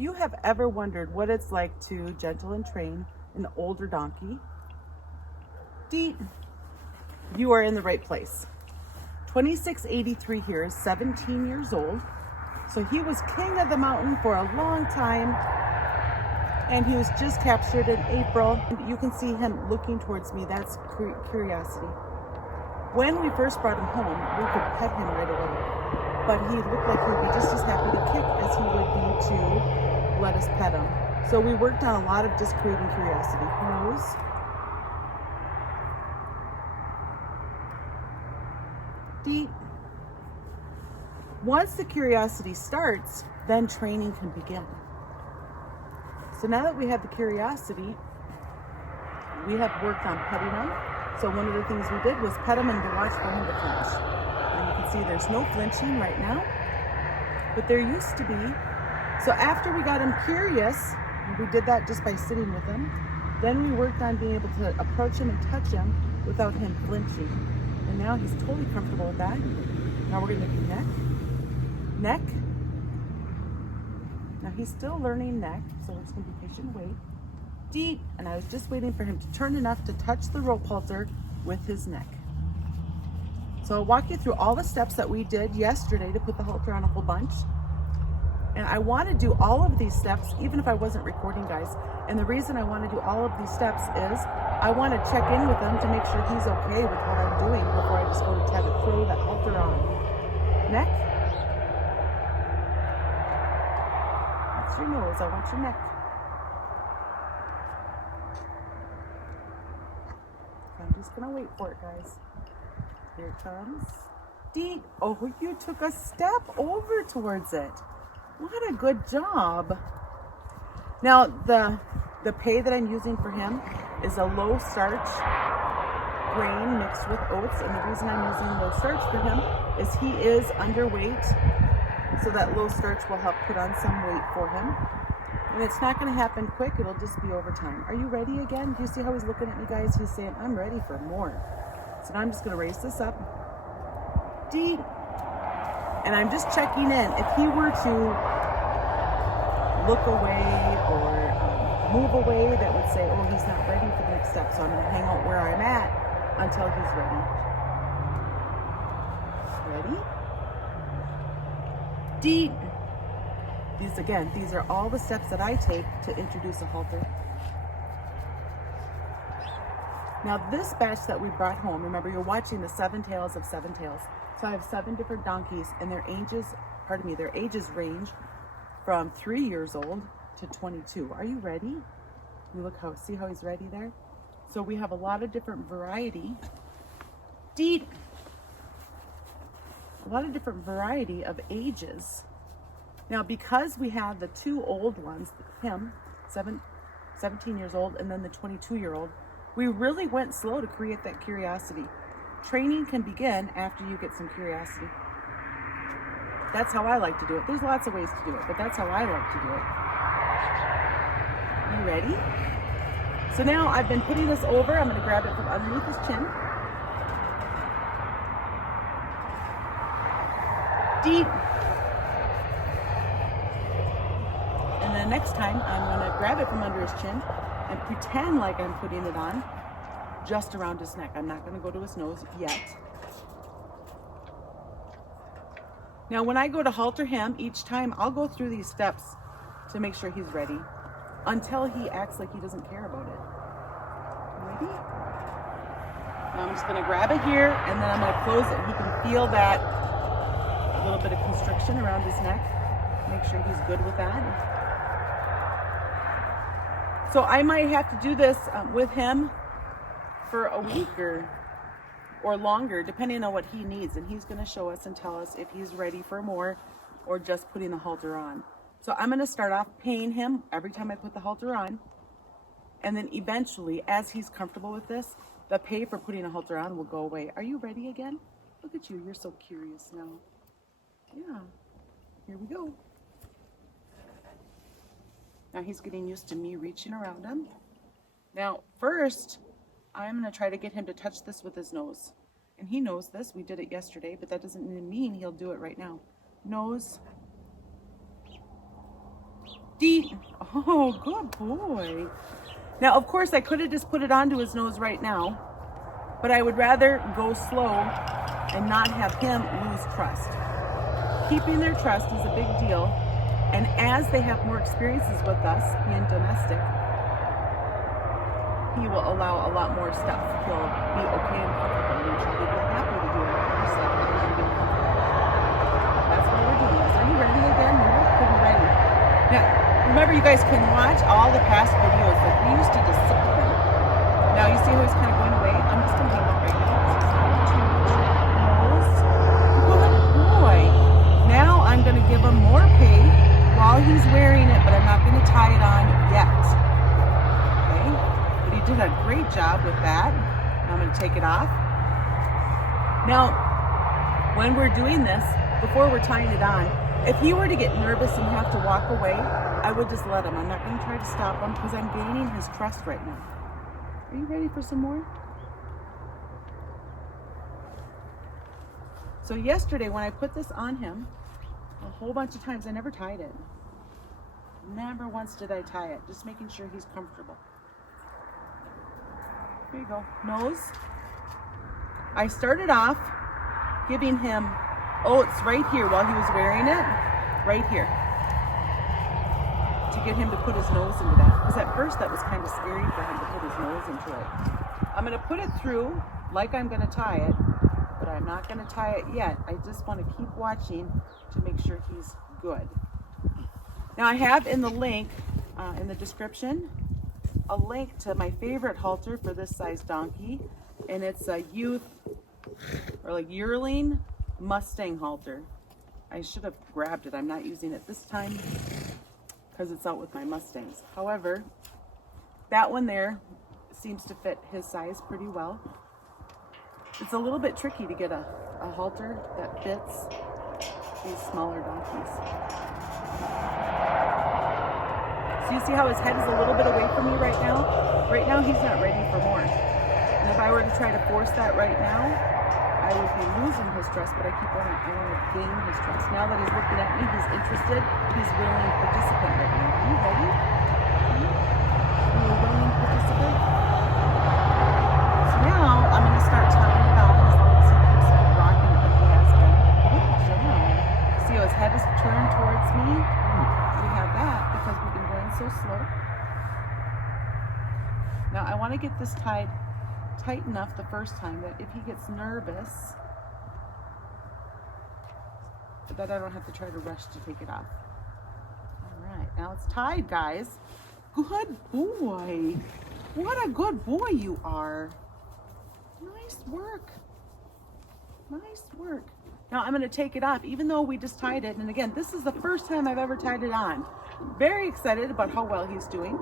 you have ever wondered what it's like to gentle and train an older donkey, Deet, you are in the right place. 2683 here is 17 years old. So he was king of the mountain for a long time, and he was just captured in April. You can see him looking towards me. That's curiosity. When we first brought him home, we could pet him right away, but he looked like he would be just as happy to kick as he would be to let us pet him. So we worked on a lot of just creating curiosity. Nose. Deep. Once the curiosity starts, then training can begin. So now that we have the curiosity, we have worked on petting him. So one of the things we did was pet him and to watch for him to flinch. And you can see there's no flinching right now, but there used to be. So after we got him curious, we did that just by sitting with him. Then we worked on being able to approach him and touch him without him flinching. And now he's totally comfortable with that. Now we're gonna do neck. Neck. Now he's still learning neck, so we're just gonna be patient and wait. Deep, and I was just waiting for him to turn enough to touch the rope halter with his neck. So I'll walk you through all the steps that we did yesterday to put the halter on a whole bunch. And I want to do all of these steps, even if I wasn't recording, guys. And the reason I want to do all of these steps is I want to check in with him to make sure he's okay with what I'm doing before I just go to try to throw that halter on. Neck. That's your nose. I want your neck. I'm just gonna wait for it, guys. Here it comes. Deep. Oh, you took a step over towards it. What a good job. Now, the pay that I'm using for him is a low starch grain mixed with oats. And the reason I'm using low starch for him is he is underweight. So that low starch will help put on some weight for him. And it's not going to happen quick. It'll just be over time. Are you ready again? Do you see how he's looking at me, guys? He's saying, I'm ready for more. So now I'm just going to raise this up. Deep. And I'm just checking in. If he were to look away or move away, that would say, oh, he's not ready for the next step. So I'm going to hang out where I'm at until he's ready. Ready? Deep. These are all the steps that I take to introduce a halter. Now this batch that we brought home, remember you're watching the 7 tails of 7 tails. So I have 7 different donkeys and their ages range from 3 years old to 22. Are you ready? You see how he's ready there? So we have a lot of different variety. A lot of different variety of ages. Now, because we had the 2 old ones, him, 17 years old, and then the 22-year-old, we really went slow to create that curiosity. Training can begin after you get some curiosity. That's how I like to do it. There's lots of ways to do it, but that's how I like to do it. You ready? So now I've been putting this over. I'm going to grab it from underneath his chin. Deep. And then next time, I'm going to grab it from under his chin and pretend like I'm putting it on just around his neck. I'm not going to go to his nose yet. Now, when I go to halter him, each time I'll go through these steps to make sure he's ready until he acts like he doesn't care about it. Ready? Now I'm just going to grab it here and then I'm going to close it. He can feel that little bit of constriction around his neck. Make sure he's good with that. So I might have to do this with him for a week or longer, depending on what he needs. And he's going to show us and tell us if he's ready for more or just putting the halter on. So I'm going to start off paying him every time I put the halter on. And then eventually, as he's comfortable with this, the pay for putting a halter on will go away. Are you ready again? Look at you. You're so curious now. Yeah. Here we go. Now he's getting used to me reaching around him. Now, first, I'm going to try to get him to touch this with his nose. And he knows this. We did it yesterday, but that doesn't mean he'll do it right now. Nose. Deet. Oh, good boy. Now, of course, I could have just put it onto his nose right now, but I would rather go slow and not have him lose trust. Keeping their trust is a big deal, and as they have more experiences with us being domestic, he will allow a lot more stuff. He'll be okay and comfortable, and he'll be happy to do it himself. That's what we're doing. Are you ready again? You're pretty ready. Now, remember, you guys can watch all the past videos that we used to discipline. Now, you see how he's kind of going away? I'm just going to hang out right now. Good boy. Now, I'm going to give him more pay while he's wearing it, but I'm not going to tie it on yet. Okay? But he did a great job with that. Now, I'm going to take it off. Now, when we're doing this, before we're tying it on, if he were to get nervous and have to walk away, I would just let him. I'm not going to try to stop him because I'm gaining his trust right now. Are you ready for some more? So yesterday when I put this on him, a whole bunch of times I never tied it. Never once did I tie it, just making sure he's comfortable. There you go. Nose. I started off giving him oats right here while he was wearing it, right here, to get him to put his nose into that. Because at first that was kind of scary for him to put his nose into it. I'm going to put it through like I'm going to tie it, but I'm not going to tie it yet. I just want to keep watching to make sure he's good. Now I have in the link, in the description, a link to my favorite halter for this size donkey, and it's a youth or like yearling Mustang halter. I should have grabbed it. I'm not using it this time because it's out with my Mustangs. However, that one there seems to fit his size pretty well. It's a little bit tricky to get a halter that fits these smaller donkeys. So you see how his head is a little bit away from me right now? Right now he's not ready for more. And if I were to try to force that right now, I would be losing his trust, but I want to gain his trust. Now that he's looking at me, he's interested, he's willing participant right now. Are you ready? Are you a willing participant? So now I'm going to start tying it on as long as he keeps rocking it like he has been. Good job. See how his head is turned towards me? We have that because we've been going so slow. Now I want to get this tied tight enough the first time that if he gets nervous, that I don't have to try to rush to take it off. All right, now it's tied, guys. Good boy. What a good boy you are. Nice work. Nice work. Now I'm going to take it off, even though we just tied it. And again, this is the first time I've ever tied it on. Very excited about how well he's doing.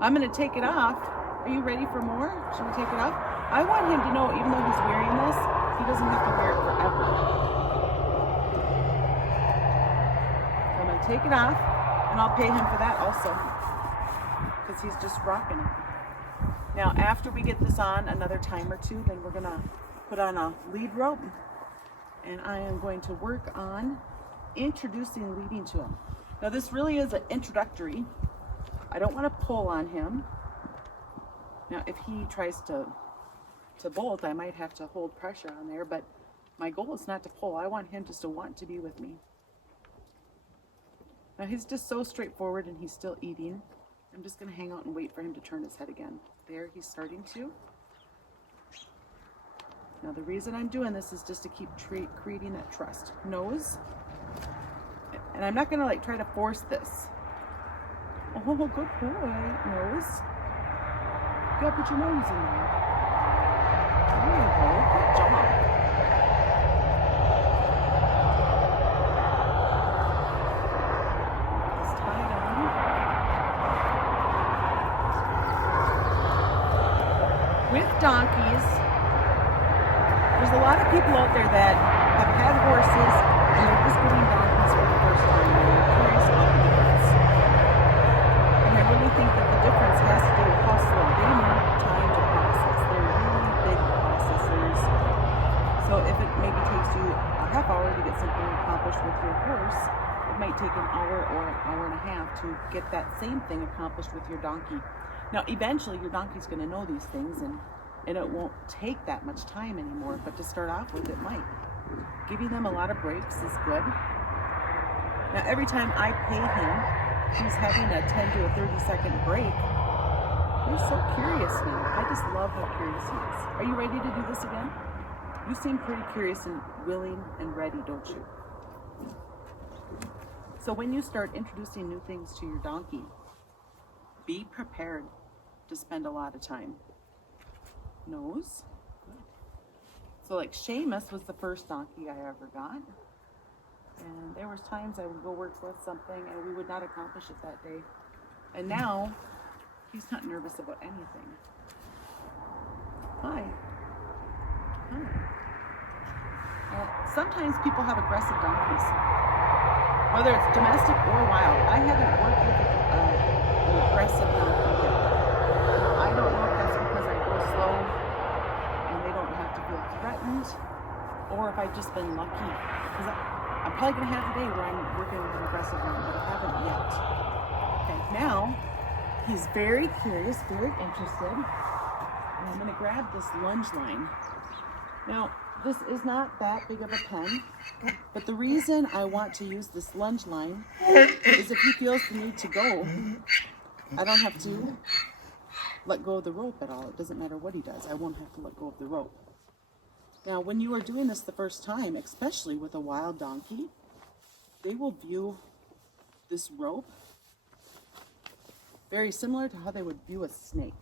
I'm going to take it off. Are you ready for more? Should we take it off? I want him to know, even though he's wearing this, he doesn't have to wear it forever. So I'm going to take it off, and I'll pay him for that also, because he's just rocking it. Now, after we get this on another time or two, then we're going to put on a lead rope, and I am going to work on introducing leading to him. Now, this really is an introductory. I don't want to pull on him. Now, if he tries to bolt, I might have to hold pressure on there, but my goal is not to pull. I want him just to want to be with me. Now, he's just so straightforward and he's still eating. I'm just going to hang out and wait for him to turn his head again. There, he's starting to. Now, the reason I'm doing this is just to keep creating that trust. Nose. And I'm not going to like try to force this. Oh, good boy. Nose. You gotta put your nose in there. There you go. Good job. Just tie it on. With donkeys, there's a lot of people out there that have had horses and they're just getting donkeys for the first time. They're curious about the difference. And I really think that the difference has to do with how slow they need time to process. They're really big processors. So if it maybe takes you a half hour to get something accomplished with your horse, it it might take an hour or an hour and a half to get that same thing accomplished with your donkey. Now, eventually your donkey's going to know these things, and it won't take that much time anymore, but to start off with, it might. Giving them a lot of breaks is good. Now, every time I pay him, he's having a 10 to a 30-second break. He's so curious now. I just love how curious he is. Are you ready to do this again? You seem pretty curious and willing and ready, don't you? So when you start introducing new things to your donkey, be prepared to spend a lot of time. Nose. Good. So like Seamus was the first donkey I ever got. And there was times I would go work with something and we would not accomplish it that day. And now, he's not nervous about anything. Hi. Sometimes people have aggressive donkeys, whether it's domestic or wild. I haven't worked with an aggressive donkey yet. I don't know if that's because I go slow and they don't have to feel threatened, or if I've just been lucky. Because I'm probably going to have a day where I'm working with an aggressive one, but I haven't yet. Okay, now he's very curious, very interested. And I'm going to grab this lunge line. Now, this is not that big of a pen, but the reason I want to use this lunge line is if he feels the need to go, I don't have to let go of the rope at all. It doesn't matter what he does. I won't have to let go of the rope. Now, when you are doing this the first time, especially with a wild donkey, they will view this rope very similar to how they would view a snake.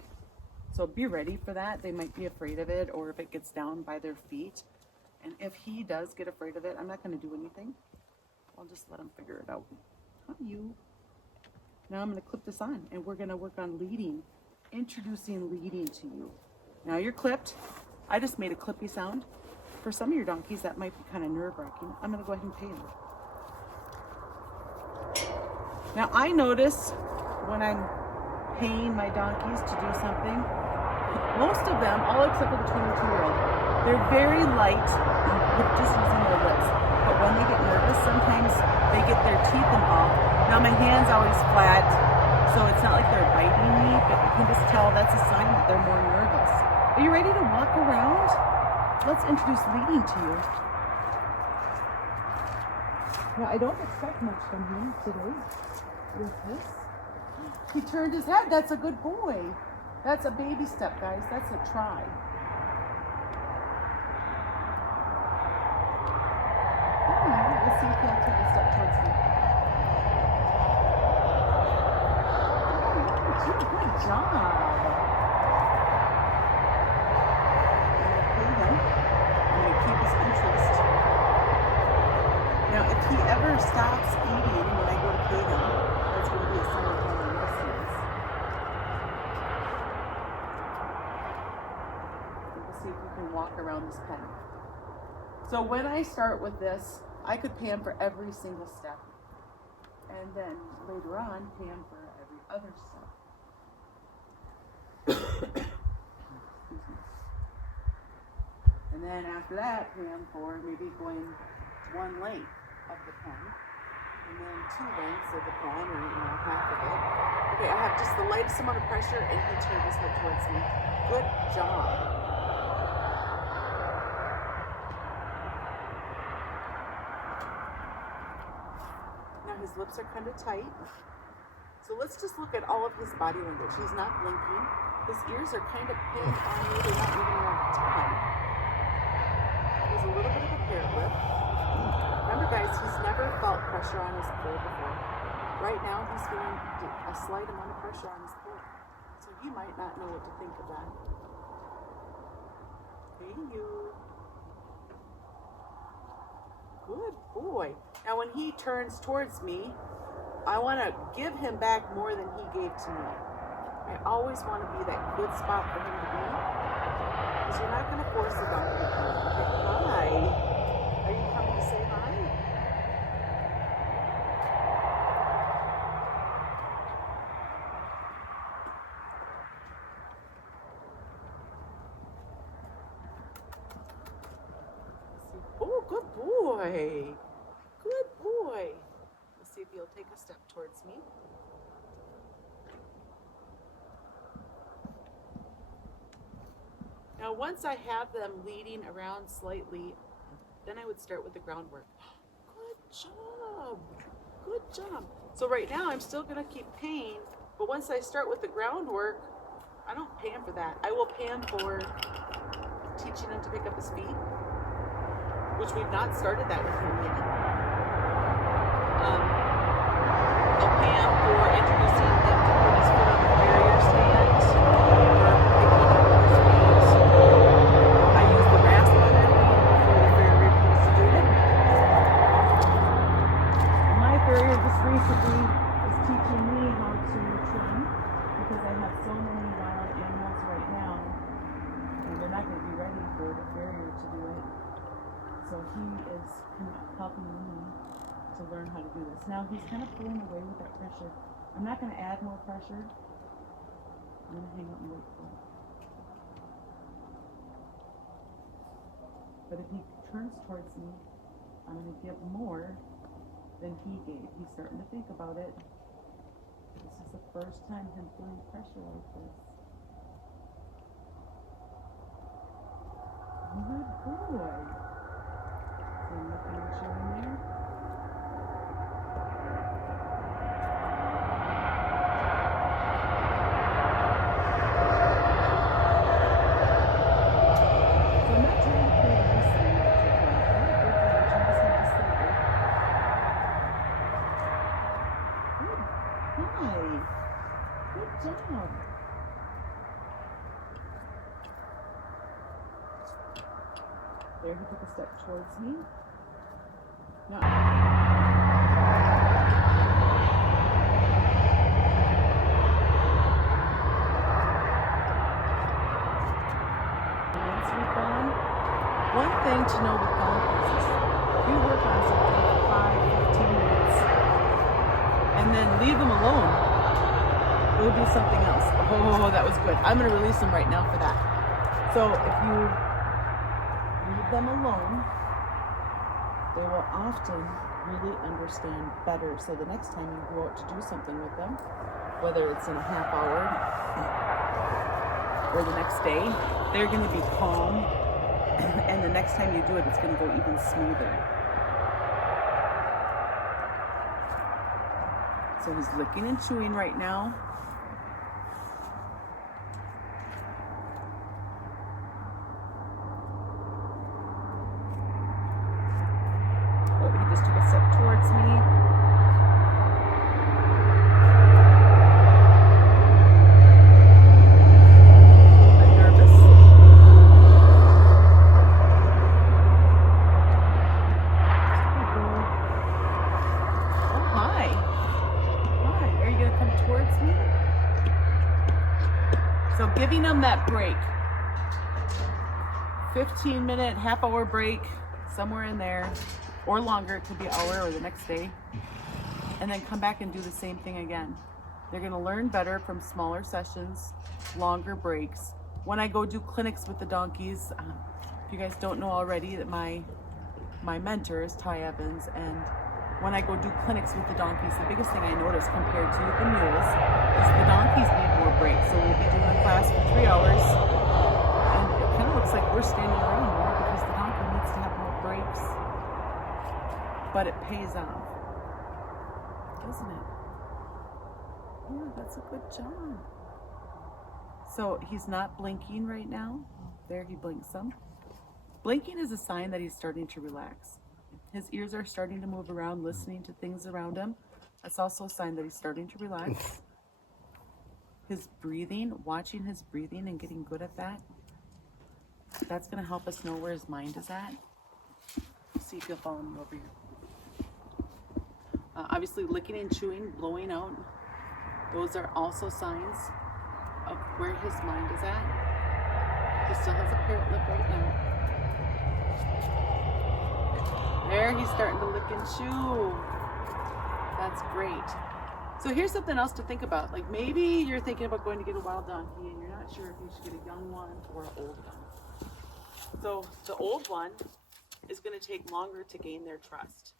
So be ready for that. They might be afraid of it, or if it gets down by their feet. And if he does get afraid of it, I'm not going to do anything. I'll just let him figure it out. How are you? Now I'm going to clip this on, and we're going to work on leading, introducing leading to you. Now you're clipped. I just made a clippy sound. For some of your donkeys, that might be kind of nerve-wracking. I'm going to go ahead and pay him. Now I notice when I'm paying my donkeys to do something, most of them, all except for the 22-year-old, they're very light with just using their lips. But when they get nervous, sometimes they get their teeth involved. Now my hand's always flat, so it's not like they're biting me, but you can just tell that's a sign that they're more nervous. Are you ready to walk around? Let's introduce leading to you. Now I don't expect much from him today with this. He turned his head. That's a good boy. That's a baby step, guys. That's a try. Let's see if he'll take a step towards me. Good job. I'm going to pay him. I'm going to keep his interest. Now, if he ever stops eating when I go to pay him, that's going to be a sign of how nervous he is. We'll see if we can walk around this pen. So when I start with this, I could pay him for every single step. And then later on, pay him for every other step. And then after that, pay him for maybe going one length of the pen, and then 2 lengths of the pen, or half of it. Okay, I have just the lightest amount of pressure, and he turned his head towards me. Good job. Now his lips are kind of tight. So let's just look at all of his body language. He's not blinking. His ears are kind of pinned on me. They're not moving around the tongue. There's a little bit of a hair lip. Remember, guys, he's never felt pressure on his poll before. Right now, he's feeling a slight amount of pressure on his poll. So he might not know what to think of that. Hey, you. Good boy. Now, when he turns towards me, I want to give him back more than he gave to me. I always want to be that good spot for him to be. Because you're not going to force the donkey to come. Okay, hi. Are you coming to say hi? Oh, good boy. Good boy. you'll take a step towards me. Now, once I have them leading around slightly, then I would start with the groundwork. Good job. Good job. So right now I'm still going to keep paying, but once I start with the groundwork, I don't pay him for that. I will pay him for teaching him to pick up his feet, which we've not started that with him yet. I'll pay him for introducing him to put his foot on the barrier stand, or picking up his feet. I use the rasp on their feet before the farrier comes to do it. My farrier just recently is teaching me how to train, because I have so many wild animals right now, and they're not going to be ready for the farrier to do it. So he is helping me to learn how to do this. Now he's kind of pulling away with that pressure. I'm not going to add more pressure. I'm going to hang out and wait for it. But if he turns towards me, I'm going to give more than he gave. He's starting to think about it. This is the first time him feeling pressure like this. Good boy. So I'm looking at you in there. So I'm not trying to play this thing. I'm just have to stay there. Good. Hi. Good job. There, he took a step towards me. Now, once we've gone, one thing to know with donkeys is if you work on something for 5-15 minutes and then leave them alone, they'll do something else. Oh, that was good. I'm going to release them right now for that. So if you leave them alone, they will often really understand better. So the next time you go out to do something with them, whether it's in a half hour or the next day, they're going to be calm. And the next time you do it, it's going to go even smoother. So he's licking and chewing right now. Just took a step towards me. A little bit nervous. Oh, hi. Hi. Are you going to come towards me? So giving them that break. 15-minute, half-hour break, somewhere in there. Or longer, it could be an hour or the next day, and then come back and do the same thing again. They're going to learn better from smaller sessions, longer breaks. When I go do clinics with the donkeys, if you guys don't know already, that my mentor is Ty Evans, and when I go do clinics with the donkeys, the biggest thing I notice compared to the mules is the donkeys need more breaks. So we'll be doing a class for 3 hours, and it kind of looks like we're standing around more because the donkey needs to have more breaks. But it pays off, doesn't it? Yeah, that's a good job. So he's not blinking right now. There, he blinks some. Blinking is a sign that he's starting to relax. His ears are starting to move around, listening to things around him. That's also a sign that he's starting to relax. His breathing, watching his breathing and getting good at that, that's going to help us know where his mind is at. See if you'll follow me over here. Obviously, licking and chewing, blowing out, those are also signs of where his mind is at. He still has a parrot lip right now. There, he's starting to lick and chew. That's great. So here's something else to think about. Like maybe you're thinking about going to get a wild donkey and you're not sure if you should get a young one or an old one. So the old one is going to take longer to gain their trust.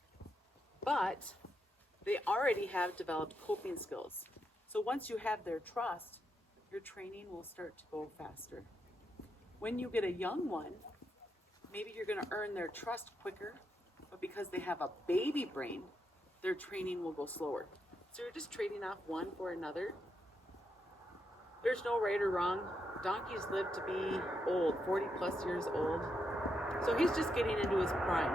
But they already have developed coping skills. So once you have their trust, your training will start to go faster. When you get a young one, maybe you're going to earn their trust quicker, but because they have a baby brain, their training will go slower. So you're just trading off one for another. There's no right or wrong. Donkeys live to be old, 40 plus years old. So he's just getting into his prime.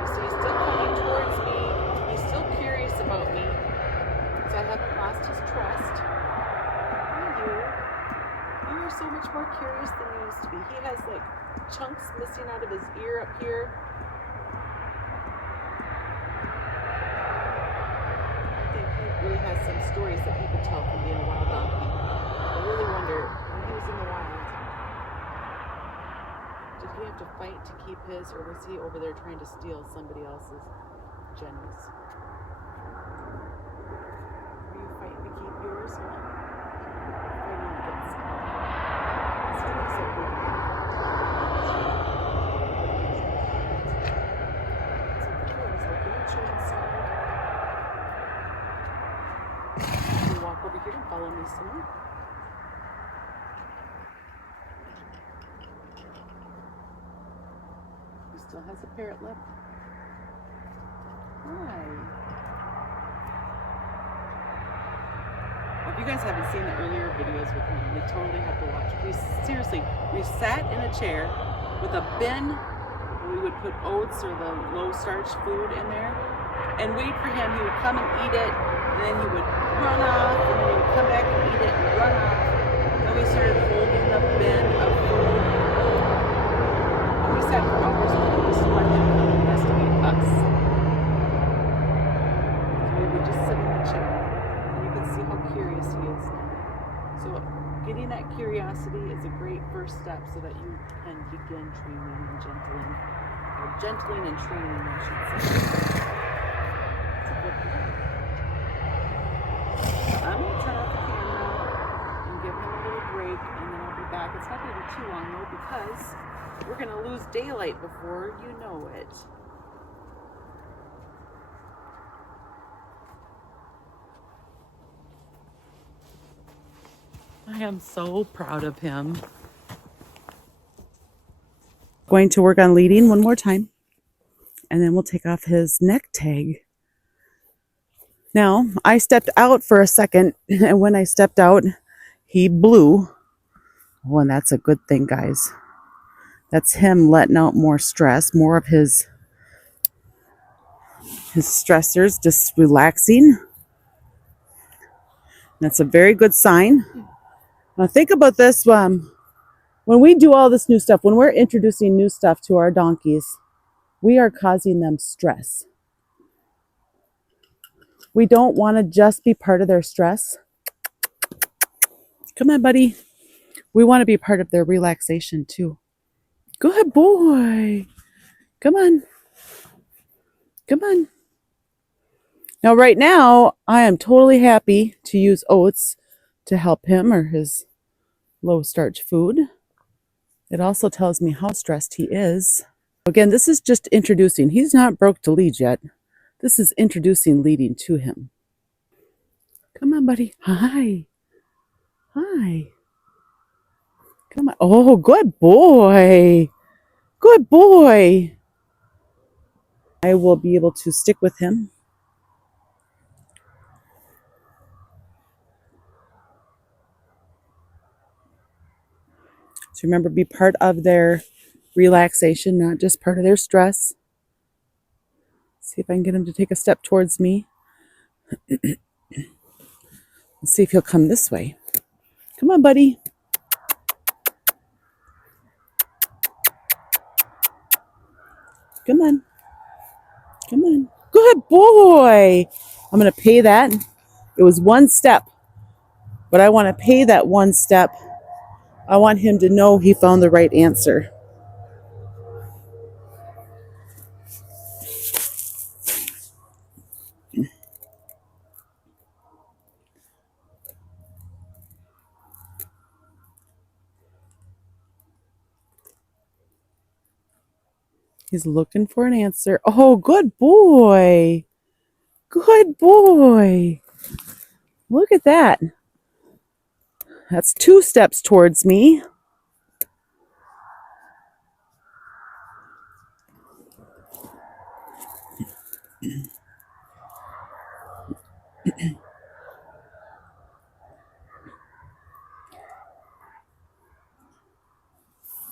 You see, he's still coming towards me. He's still curious about me. So I haven't lost his trust. You are so much more curious than you used to be. He has like chunks missing out of his ear up here. I think he really has some stories that he could tell from being a wild donkey. I really wonder, when he was in the wild, did he have to fight to keep his, or was he over there trying to steal somebody else's Jenny's? Were you fighting to keep yours? Or fighting against him? He looks so big. So cool. He's looking at you inside. You walk over here and follow me some more. He still has a parrot lip. Hi. If you guys haven't seen the earlier videos with him, you totally have to watch. We sat in a chair with a bin where we would put oats or the low starch food in there and wait for him. He would come and eat it, and then he would run off, and then he would come back and eat it and run off. Then we started holding the bin of food. And we sat for hours and just let him come and investigate us. So we would just sit in the chair. See how curious he is now. So getting that curiosity is a great first step so that you can begin training and gentling. Or gentling and training, I should say. It's a good thing. So I'm going to turn off the camera and give him a little break, and then I'll be back. It's not going to be too long though, because we're going to lose daylight before you know it. I am so proud of him. Going to work on leading one more time, and then we'll take off his neck tag. Now, I stepped out for a second, and when I stepped out, he blew. Oh, and that's a good thing, guys. That's him letting out more stress, more of his stressors, just relaxing. That's a very good sign. Now think about this, when we do all this new stuff, when we're introducing new stuff to our donkeys, we are causing them stress. We don't want to just be part of their stress. Come on, buddy. We want to be part of their relaxation too. Good boy. Come on. Come on. Now, right now, I am totally happy to use oats to help him, or his low starch food. It also tells me how stressed he is. Again, this is just introducing. He's not broke to lead yet. This is introducing leading to him. Come on, buddy. Hi. Hi. Come on. Oh, good boy. Good boy. I will be able to stick with him. So remember, be part of their relaxation, not just part of their stress. See if I can get him to take a step towards me. Let's see if he'll come this way. Come on, buddy. Come on. Come on. Good boy. I'm going to pay that. It was one step, but I want to pay that one step. I want him to know he found the right answer. He's looking for an answer. Oh, good boy. Good boy. Look at that. That's 2 steps towards me.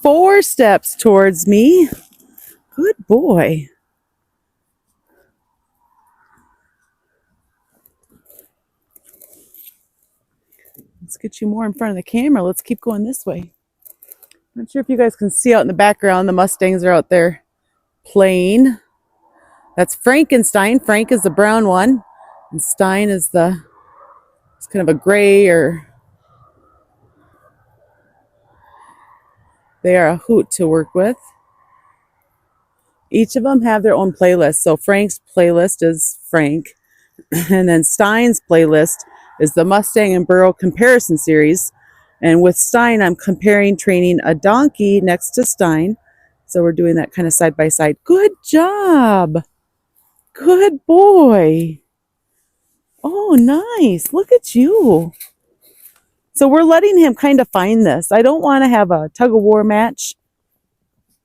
Four steps towards me. Good boy. Let's get you more in front of the camera. Let's keep going this way. Not sure if you guys can see out in the background. The Mustangs are out there playing. That's Frankenstein. Frank is the brown one. And Stein is it's kind of a gray, or they are a hoot to work with. Each of them have their own playlist. So Frank's playlist is Frank. And then Stein's playlist is the Mustang and Burro comparison series. And with Stein, I'm comparing training a donkey next to Stein. So we're doing that kind of side by side. Good job. Good boy. Oh, nice. Look at you. So we're letting him kind of find this. I don't want to have a tug of war match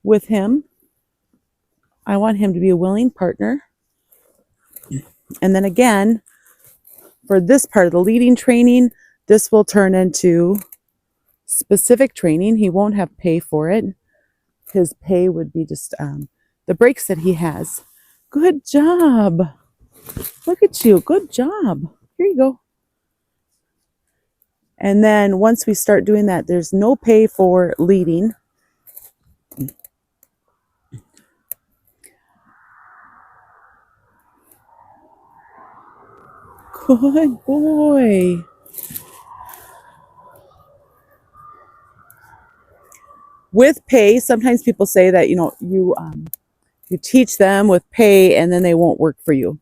with him. I want him to be a willing partner. And then again, for this part of the leading training, this will turn into specific training. He won't have pay for it. His pay would be just the breaks that he has. Good job. Look at you. Good job. Here you go. And then once we start doing that, there's no pay for leading. Good boy. With pay, sometimes people say that, you teach them with pay and then they won't work for you,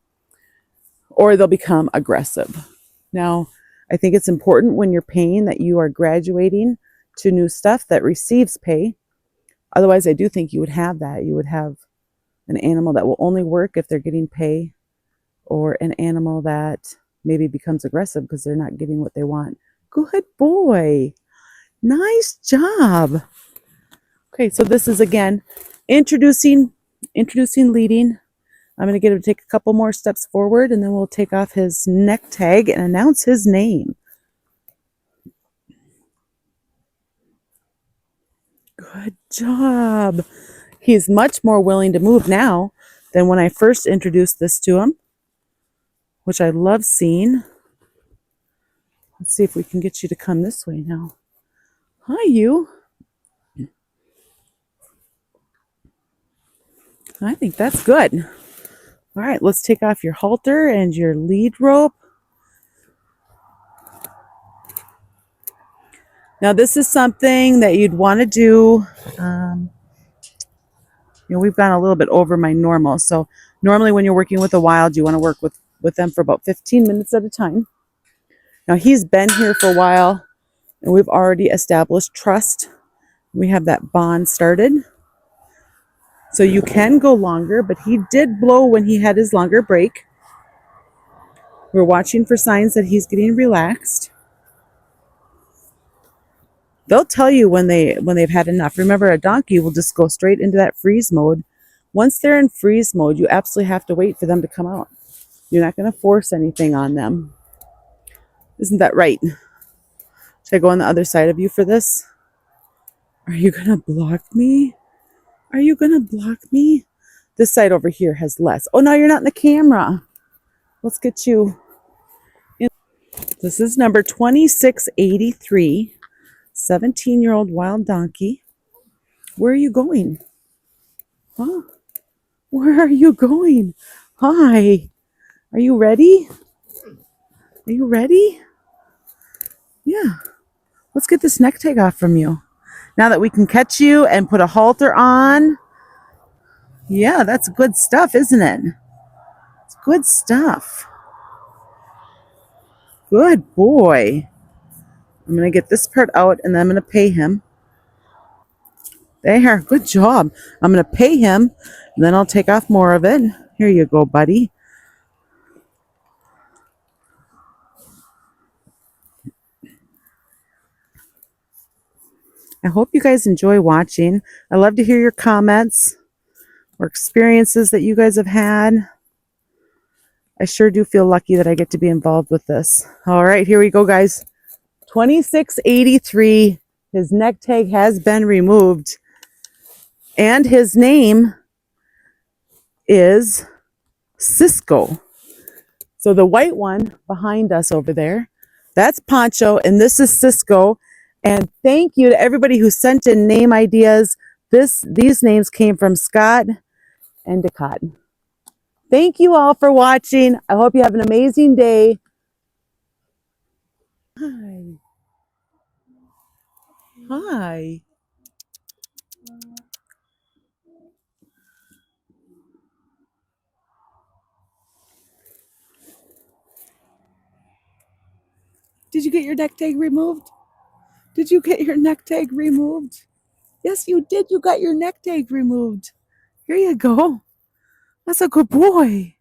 or they'll become aggressive. Now, I think it's important when you're paying that you are graduating to new stuff that receives pay. Otherwise, I do think you would have that. You would have an animal that will only work if they're getting pay, or an animal that maybe becomes aggressive because they're not getting what they want. Good boy. Nice job. Okay, so this is again introducing leading. I'm going to get him to take a couple more steps forward, and then we'll take off his neck tag and announce his name. Good job. He's much more willing to move now than when I first introduced this to him, which I love seeing. Let's see if we can get you to come this way now. Hi, you. I think that's good. All right, let's take off your halter and your lead rope. Now, this is something that you'd want to do. We've gone a little bit over my normal. So normally when you're working with a wild, you want to work with them for about 15 minutes at a time. Now, he's been here for a while, and we've already established trust. We have that bond started. So you can go longer, but he did blow when he had his longer break. We're watching for signs that he's getting relaxed. They'll tell you when they've had enough. Remember, a donkey will just go straight into that freeze mode. Once they're in freeze mode, you absolutely have to wait for them to come out. You're not going to force anything on them. Isn't that right? Should I go on the other side of you for this? Are you going to block me? Are you going to block me? This side over here has less. Oh, no, you're not in the camera. Let's get you in. This is number 2683, 17-year-old wild donkey. Where are you going? Huh? Where are you going? Hi. Are you ready? Are you ready? Yeah. Let's get this neck tag off from you. Now that we can catch you and put a halter on. Yeah, that's good stuff, isn't it? It's good stuff. Good boy. I'm going to get this part out, and then I'm going to pay him. There, good job. I'm going to pay him, and then I'll take off more of it. Here you go, buddy. I hope you guys enjoy watching. I love to hear your comments or experiences that you guys have had. I sure do feel lucky that I get to be involved with this. All right, here we go, guys. 2683. His neck tag has been removed. And his name is Cisco. So the white one behind us over there, that's Poncho, and this is Cisco. And thank you to everybody who sent in name ideas. These names came from Scott and Ducat. Thank you all for watching. I hope you have an amazing day. Hi. Hi. Did you get your neck tag removed? Did you get your neck tag removed? Yes, you did. You got your neck tag removed. Here you go. That's a good boy.